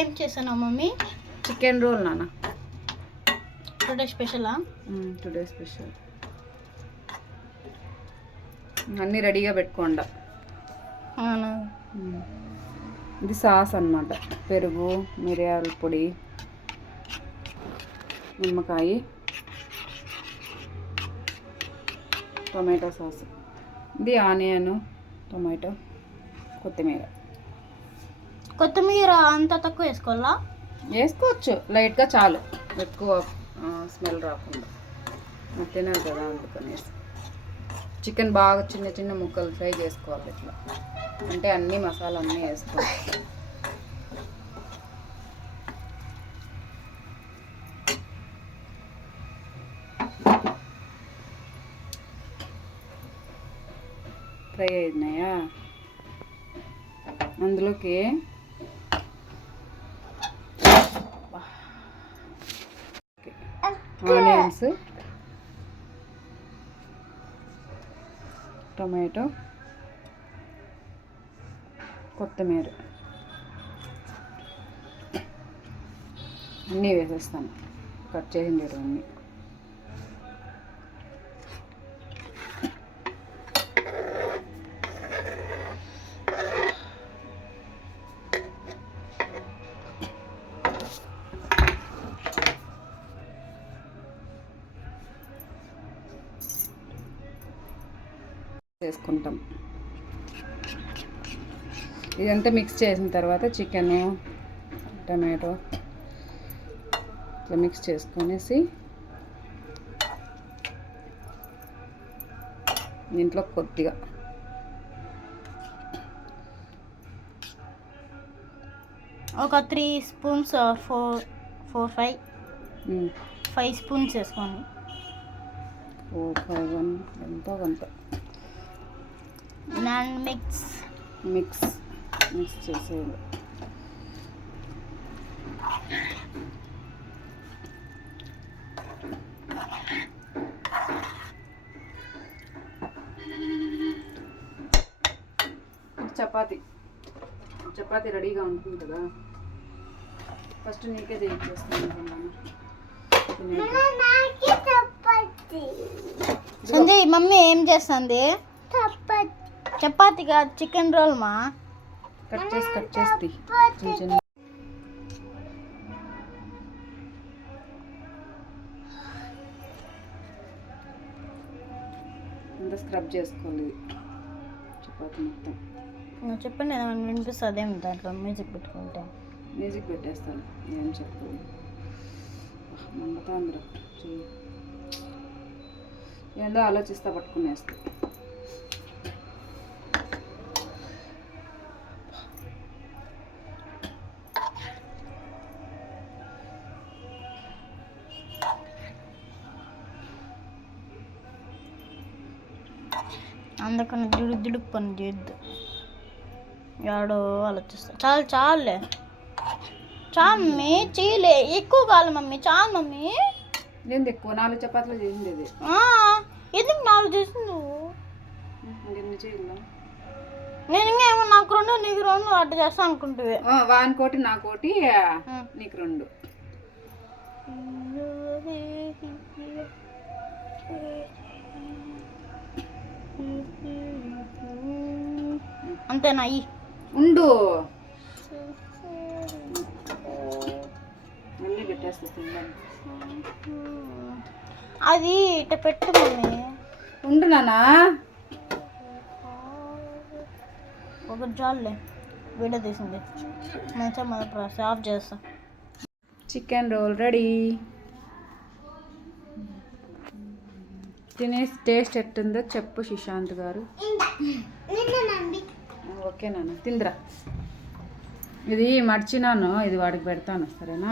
ఏం చేసాను mummy? Chicken roll నాన్న. టుడే స్పెషలా? Today special. అన్నీ రెడీగా పెట్టుకోండి. అవునా? ఇది సాస్ అన్నమాట. పెరుగు, మిరియాల పొడి, నిమ్మకాయ, టొమాటో సాస్. ఇది ఆనియన్, టొమాటో, కొత్తిమీర. కొత్తిమీర అంత తక్కువ వేసుకోవాలా? వేసుకోవచ్చు, లైట్గా చాలు, ఎక్కువ స్మెల్ రాకుండా. తినరు కదా అందుకనేసి. చికెన్ బాగా చిన్న చిన్న ముక్కలు ఫ్రై చేసుకోవాలి ఇట్లా, అంటే అన్ని మసాలా అన్నీ వేసుకోవాలి. ఫ్రై అయినాయా? అందులోకి ఆనియన్స్, టొమాటో, కొత్తిమీర అన్నీ వేసేస్తాను, కట్ చేసింది అన్నీ. వేసుకుంటాం. ఇదంతా మిక్స్ చేసిన తర్వాత చికెను, టమాటో ఇట్లా మిక్స్ చేసుకొనేసి దీంట్లో కొద్దిగా ఒక 3 స్పూన్స్ 5 స్పూన్స్ వేసుకోండి. 4, 5 ఎంతో కొంత మిక్స్ చేసేది. చపాతీ రెడీగా ఉంటుంది కదా. ఫస్ట్ నీకే చేయించేస్తాను. సంజయ్ మమ్మీ ఏం చేస్తుంది? చపాతీ కాదు, చికెన్ రోల్ మా. కట్ చేసి చిన్న చిన్న. అంతా స్క్రబ్ చేసుకోవాలి చపాతీ మొత్తం. చెప్పండి, ఏమైనా వినిపిస్తుంది ఏమి దాంట్లో మ్యూజిక్ పెట్టుకుంటే? మ్యూజిక్ పెట్టేస్తాను, ఏం చెప్పు. మండతా అందరూ ఏందో ఆలోచిస్తా పట్టుకునేస్తా. అందుకని దుడుకు పని చేయొద్దు, ఎవడో ఆలోచిస్తా. చాలులే మమ్మీ, చేయలే ఎక్కువ కాదు మమ్మీ, చాలు మమ్మీ. నేను ఎక్కువ 4 చపాతీలు చేసింది. ఎందుకు 4 చేసింది నువ్వు? చేయాల నేను ఇంకేమో నాకు 2 నీకు 2 అట్లా చేస్తా అనుకుంటువి. వానికోటి నాకోటి నీకు 2. అంతేనా? ఉండు, మళ్ళీ పెట్టేస్తా. అది ఇట్లా పెట్టు మమ్మీ. ఉండు నానా, ఒకటి చాలులే, వీడియో తీసింది మంచిగా. మొదటి ఆఫ్ చేస్తా. Chicken roll ready. తినేసి టేస్ట్ ఎట్టుందో చెప్పు సుశాంత్ గారు. ఓకే నాన్న, తిందిరా. ఇది మర్చినాను, ఇది వాడికి పెడతాను, సరేనా?